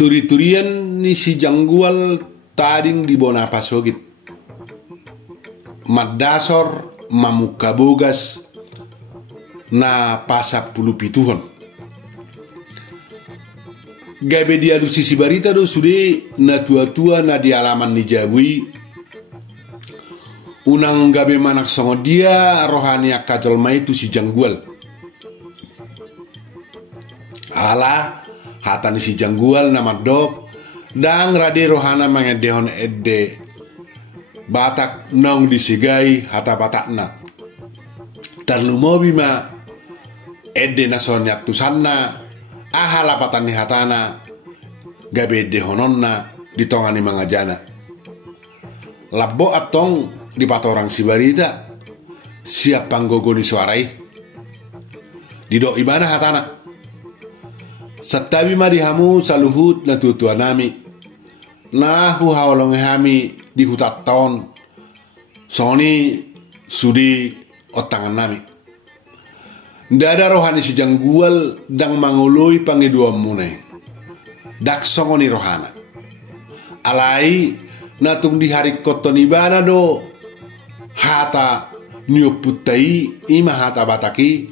Turi-turian ni si janggual tading di bona pasogit. Madasor mamukabogas na pasak pulu pituhon. Gabe dia lu sisi barita do sude na tua-tua na di alaman ni jabui. Unang gabe manak songo dia rohani akajol maitu si janggual. Ala hatan si janggual nama dok dang rade rohana mangedehon edde batak nong disigai hata batakna terlumobi ma edde nasonya tusanna ahala patani hatana gabe dehononna ditongani mangajana labbo atong di patorang si barita siap panggogoni suarai didok ibana hatana satabi marihamu saluhut na tutua nami na hawalong hami di hutat tahun soni sudi otangan nami ndada rohani si janggual dang mangului pangidua munai dak songoni rohana alai natung di hari kotonibana do hata nyoputai ima hata bataki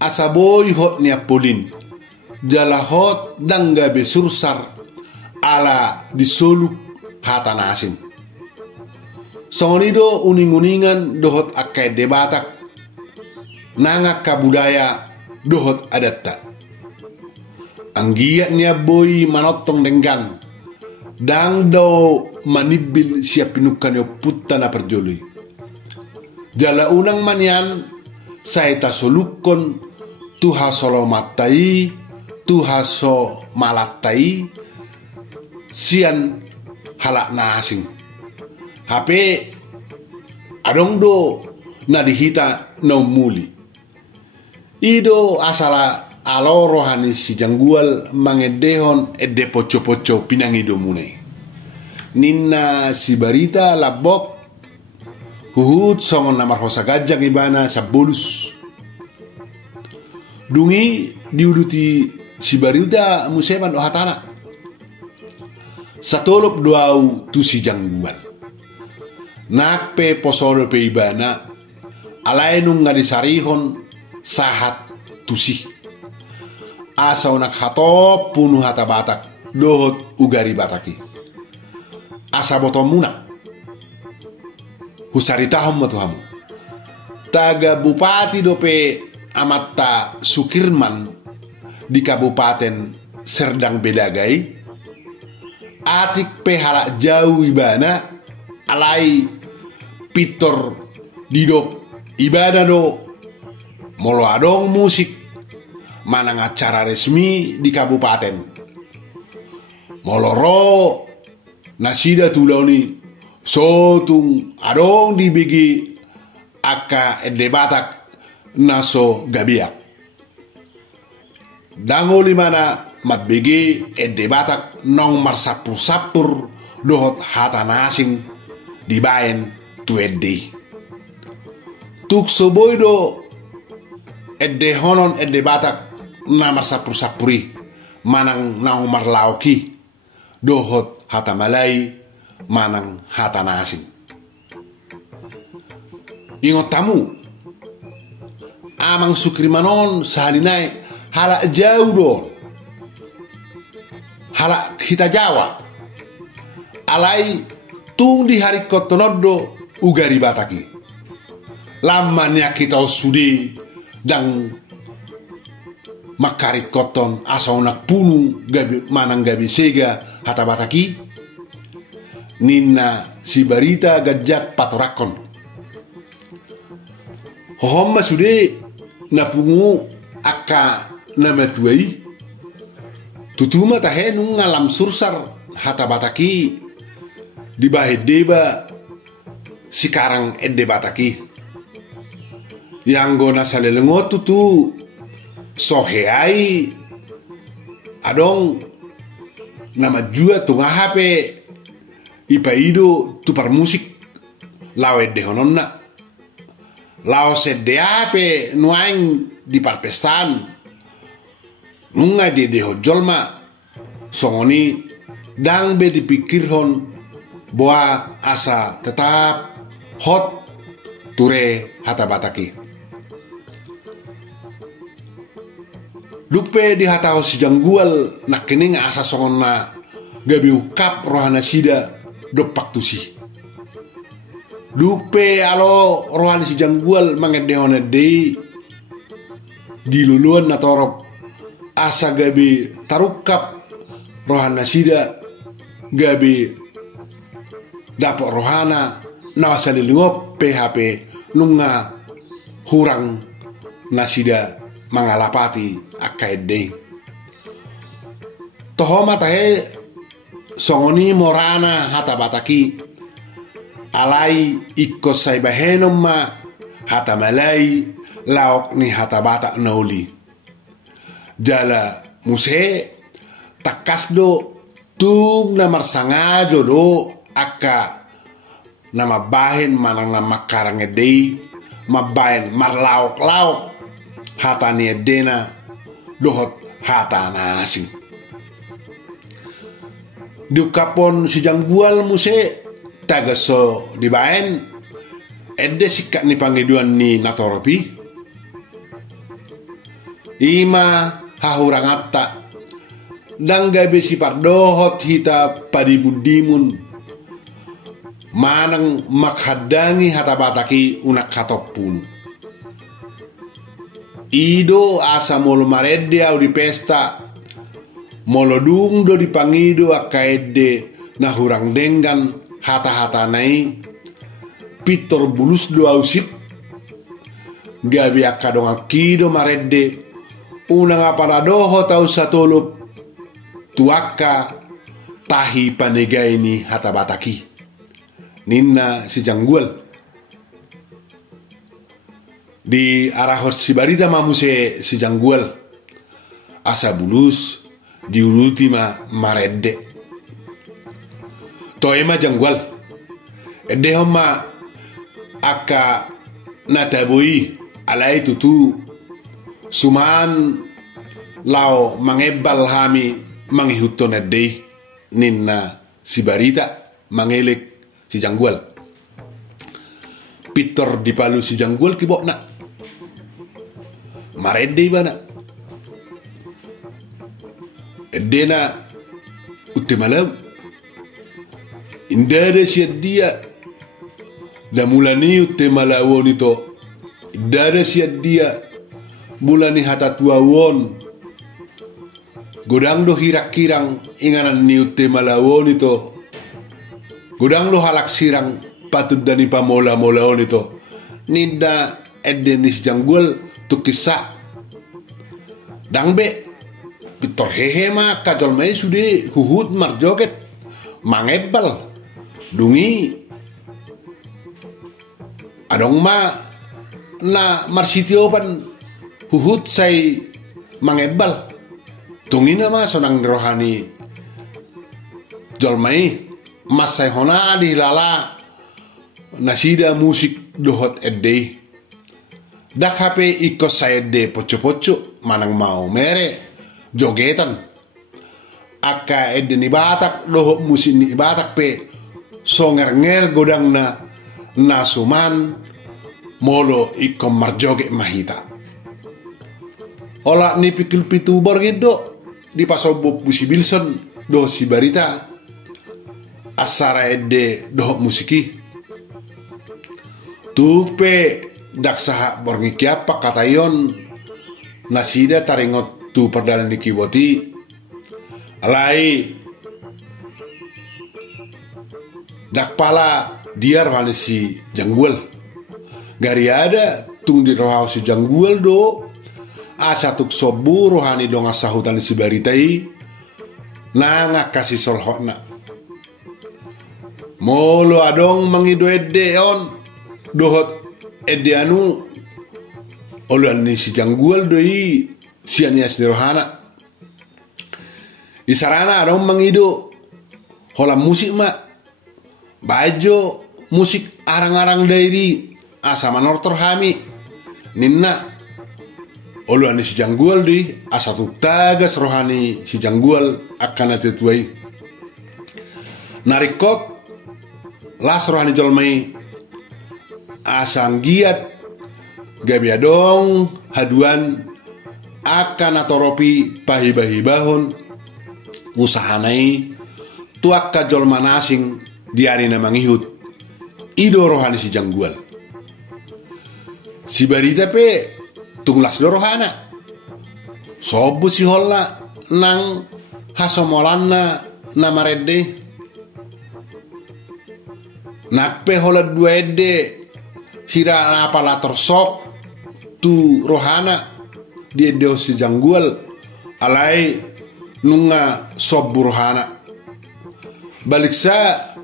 asaboy hot niapolin jalahot dang gabe sursar ala disoluk hata nasin songonido uning-uningan dohot akai debatak nangak kabudaya dohot adatta anggiat niya boy manotong denggan dang do manibil siap pinukan yo putta na perjoli jala unang manyan saita solukon tuha solomatai tuha so malatai sian halak nasing hape adong do na dihita no muli ido asala alo rohani si janggual mangedehon edde poco-poco pinangido munai ninna si barita labok huhut songon namar hosa gajang ibana sabulus dungi diuduti si barita museman ohatana satolop doau tu si janggual nakpe posolo pe ibana alainung ngadisarihon sahat tusi asa unak hatop punu hata batak dohot ugari bataki asa botomuna husaritahom matuhamu taga bupati dope amatta Sukirman di Kabupaten Serdang Bedagai atik pehala jauh ibana alai pitor didok ibana do molo adong musik manang acara resmi di kabupaten moloro nasida tuloni sotung adong dibigi aka debatak naso gabiak dangoli mana matbegi debatak nong marsapur-sapur dohot hata nasing dibayen tueddi tuk soboido honon debatak na marsapur-sapuri manang nang marlauki dohot hata malai manang hata nasing ingot tamu amang Sukrimanon sahalinai hala jauh do hala kita Jawa alai tung di hari kotonodo ugari bataki lamanya kita sudi dang makari koton asa onak punu gabi manang gabi sega hata bataki ninna si barita gajak patorakon homma sude napungu aka nama tuai tutuma tahe nung ngalam sursar hata bataki di bahid deba sekarang bataki yang gona salelengot tutu soheai adong nama jua tunga hape ipaido tu par musik lawe de hononna lao sedde ape nuaing di parpestan nunga di hojolma songoni dang be dipikirhon bahwa asa tetap hot ture hata bataki. Lupe di hata ho si janggual nak kening asa songona gabi ukap rohana sida dopak tusi. Lupe alo rohana si janggual mangedehone dei diluluan na torop asa gabi tarukap rohana sida gabi dapat rohana nawasalilingop PHP nunga hurang nasida mangalapati akaide tohoma tahe songoni morana hata bataki alai ikko saibahenom ma hata malai laok ni hata batak nauli jala muse takasdo tung namar sangajo do aka nama bahin manang nama karangedei mabahin marlaok-laok hata ni edena dohot hata nasing diukapon si janggual muse tagaso dibahin ede sikat ni pangiduan ni natoropi ima hahurang atta dang gabe si pardohot hita padibudimun manang makhadangi hata bataki unak katopun ido asa molo maredde au di pesta molo dung do dipangido akaede na hurang denggan hata-hata nai pitor bulus do ausip gabi akadong akido maredde unang aparadoho tau satolup tuaka tahi panegay ni hata bataki ninna si janggual di arah si barita mamuse si janggual asa bulus diuruti ma maredde to ema janggual ede homa aka natabui alai tutu suman lao mangebal hami mangihuton ede ninna si barita mangelek si janggual pitor di palu si janggual kibok nak maredde bana edena utte malam indare si dia da mulani utte malawon itu indare si dia mulani hata tuawon godang do hirak-kirang inganan ni utte malawon itu godang lo halak sirang patut dani pamola-molaon itu ninda edenis janggual tukisa dangbe pitor hehe ma kajol mai sude huhut marjoget mangebal dungi adong ma na marsitiopan huhut say mangebal tungina ma sonang rohani jolmai mas say hona di lala nasida musik dohot edde dak hape ikos sayede poco-poco manang mau mere jogetan aka edde ni batak dohot musik ni batak pe songer-nger godang na nasuman molo ikom marjoge mahita ola ni pikil pitu borgido di pasobo busi Bilson do si barita asara edde dohot musiki tupe dak saha borngi kiapa katayon nasida taringot tu perdalan di kiwoti alai dak pala diar wali si janggual gari ada tung di rohau si janggual do asatuk sobu rohani dong asahutan si baritai nanga kasih solhotna molo adong mangido edde on dohot ede anu olan ni si janggual doi sianias ni rohana di sarana adong mangido hola musik ma bajo musik arang-arang dairi asa manortor hami ninna Oluan si janggual di asatu tagas rohani si janggual akan atutuai. Narikot las rohani jolmai asang giat gabi adong haduan akan atoropi pahi-pahi bahon usahanai tuak ka jolma nasing diari na mangihut ido rohani si janggual. Si barita pe tunglas do rohana sobu si holla nang hasomolanna namaredde nakpe hola dua edde hira apala tersok tu rohana di edde si janggual alai nunga sobu rohana balik sa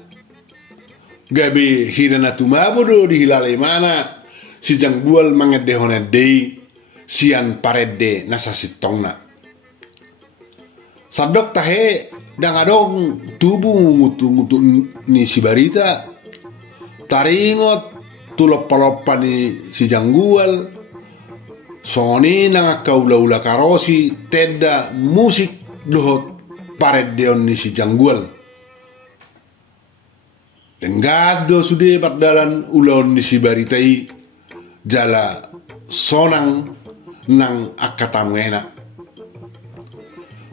gabi hira na tumabodo di hilalai mana si janggual mangedde honedei sian paredde nasa sitongna sadok tahe dangadong tubuh ngutu ni si barita taringot tulop-paloppa ni si janggual soni nanga kaula-ula karosi tedda musik dohot pareddeon ni si janggual denggado sude pardalan ulon ni si baritai jala sonang nang akatamwena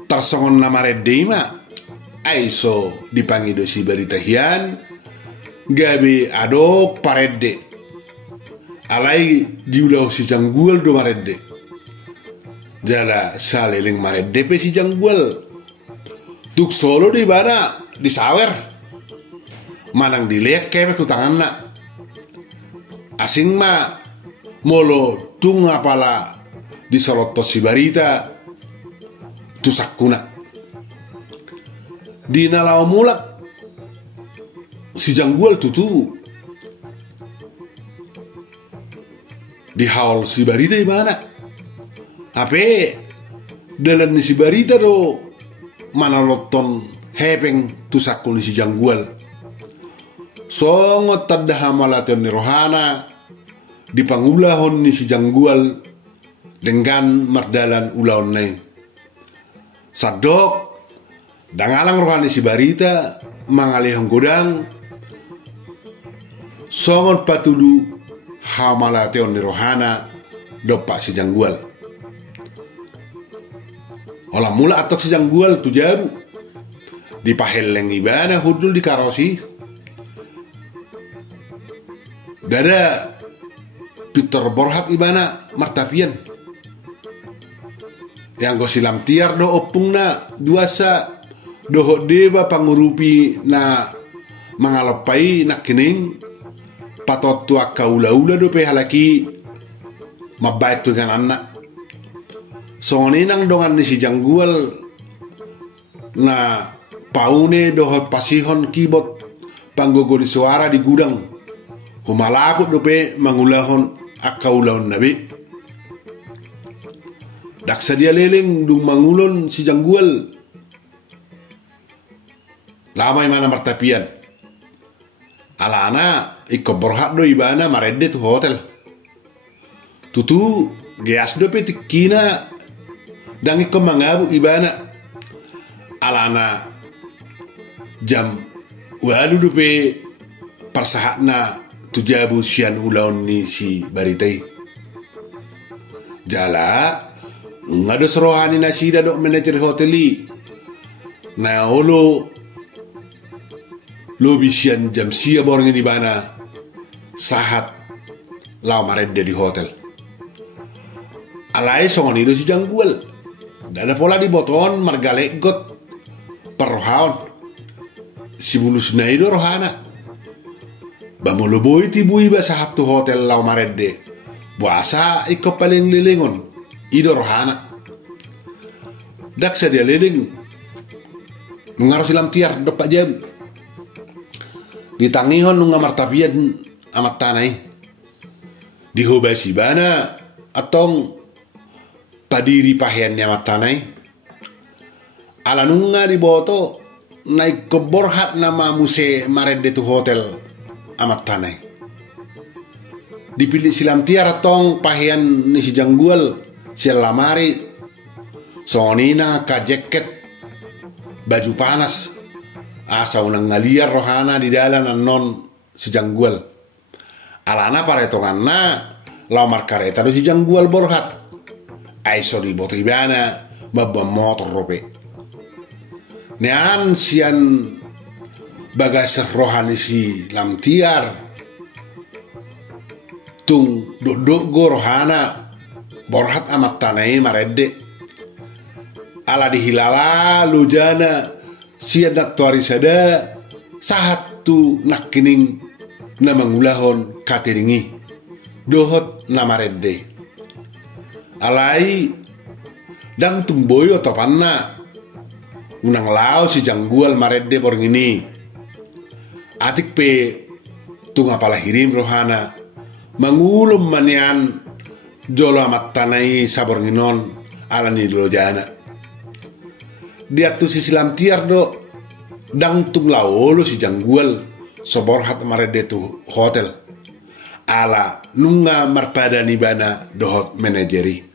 tersongon namaredde ma aiso dipangido si baritahian gabe adok paredde alai diulau si janggual do maredde jala saleling maredde pe si janggual tuk solo di bana di sawer manang dilek keme tu tanganna asing ma molo tung apala di soloto si barita tu sakuna di nalaw mulak si janggual tutu di haul si barita di mana ape dalam si barita do mana loton hepeng tu sakuni si janggual songot tadda hamalatan ni rohana di pangulahon ni si janggual dengan mardalan ulaon nai sadok dangalang rohani si barita mangalihang godang songot patudu hamalateon ni rohana dopak si janggual olah mula atok si janggual tu jaru di paheleng ibana hudul di karosi dada Peter Borhat ibana martapian yang go silam tiar do opung na duasa doho deba pangurupi na mangalopai nak kining patot tua kaula-ula do pe halaki mabait tu kan anak soni nang dongan ni si janggual na paune doho pasihon kibot panggogo di suara di gudang humalakut do pe mangulahon akaulahon nabi daksa dia leleng dung mangulon si janggual lamai mana martapian alana ikko borhat do ibana maredde tu hotel tutu geas do pe tikina dang ikko mangabu ibana alana jam walu do pe parsahatna tujabu sian ulaon ni si baritai jala ngado serohani nasida dok manajer hoteli na olo lobi sian jam sia borngi di bana sahat lau maredde di hotel alai songon itu si janggual dada pola di boton margale got perrohaon si bulus na itu rohana bamolo boy tibui ba sahat tu hotel lau maredde buasa ikko paling lilingon ido rohana daksa dia liling nungaros silam tiar dopak jam ditangihon nunga martapian amat tanai dihobasi bana atong padiri pahiannya amat tanai ala nunga di boto naik ke borhat nama muse maredde tu hotel amat tanai dipilih silam tiar atong pahian ni si janggual lamari sonina ka jaket baju panas asa unang ngaliar rohana di dalan non si janggual alana paretonganna lamar kareta do si janggual borhat aiso di botibana babba motor rope nean sian bagas rohani si lamtiar tung duduk go rohana borhat amat tanai maredde ala dihilala lujana siadat tuari sada sahat tu nakining na mangulahon katiringi dohot na maredde alai dang tumboyo topanna unang lao si janggual maredde borngini atik pe tunga palahirim rohana mangulum manian jolo amat tanai sabornginon alani lojana dia tu si silam tiar do dang tung laolo si janggual soborhat marede tu hotel ala nunga marpada nibana dohot manajeri